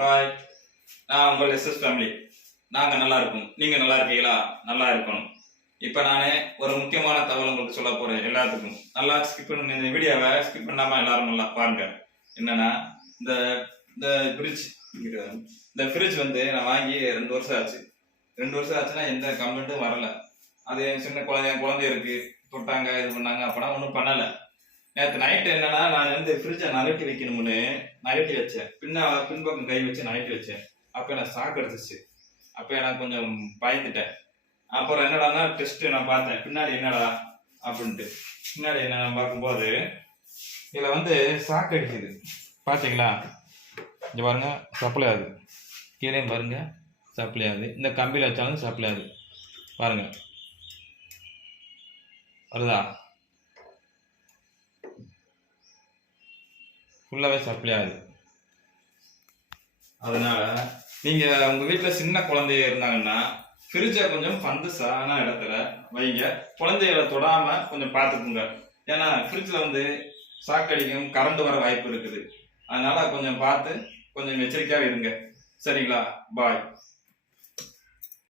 Hi நான் உங்கள் SS family நாங்கள் நல்லா இருக்கோம். நீங்கள் நல்லா இருக்கீங்களா? நல்லா இருக்கணும். இப்போ நான் ஒரு முக்கியமான தகவல் உங்களுக்கு சொல்ல போகிறேன் எல்லாத்துக்கும். நல்லா ஸ்கிப் பண்ணி இந்த வீடியோவை ஸ்கிப் பண்ணாமல் எல்லாரும் நல்லா பாருங்க. என்னென்னா இந்த இந்த ஃப்ரிட்ஜ் இந்த ஃப்ரிட்ஜ் வந்து நான் வாங்கி ரெண்டு வருஷம் ஆச்சு. ரெண்டு வருஷம் ஆச்சுன்னா எந்த கம்ப்ளைண்ட்டும் வரல. அது என் சின்ன குழந்தை என் குழந்தை இருக்குது தொட்டாங்க இது பண்ணாங்க. அப்போனா ஒன்றும் பண்ணலை. நேற்று நைட்டு என்னன்னா நான் வந்து ஃப்ரிட்ஜை நகட்டி வைக்கணும்னு நகட்டி வச்சேன். பின்ன பின்பக்கம் கை வச்சு நகட்டி வச்சேன். அப்போ எனக்கு சாக்கு அடிச்சிச்சு. அப்போ எனக்கு கொஞ்சம் பயந்துட்டேன். அப்புறம் என்னடான்னா டெஸ்ட்டு நான் பார்த்தேன். பின்னாடி என்னடா அப்படின்ட்டு. பின்னாடி என்ன பார்க்கும்போது இதில் வந்து ஷாக் அடிக்குது. பார்த்தீங்களா இங்கே பாருங்க சப்ளை ஆகுது. கீழே பாருங்க சப்ளை ஆகுது. இந்த கம்பியில் வச்சாலும் சப்ளை ஆகுது. பாருங்க. வருதா? ஃபுல்லாகவே சப்ளை ஆகுது. அதனால் நீங்கள் உங்கள் வீட்டில் சின்ன குழந்தைய இருந்தாங்கன்னா ஃப்ரிட்ஜை கொஞ்சம் பந்துசான இடத்துல வைங்க. குழந்தைகளை தொடாமல் கொஞ்சம் பார்த்துக்குங்க. ஏன்னா ஃப்ரிட்ஜில் வந்து சாக்கடிக்கும் கரண்ட் வர வாய்ப்பு இருக்குது. அதனால் கொஞ்சம் பார்த்து கொஞ்சம் எச்சரிக்கையாக இருங்க. சரிங்களா? பாய்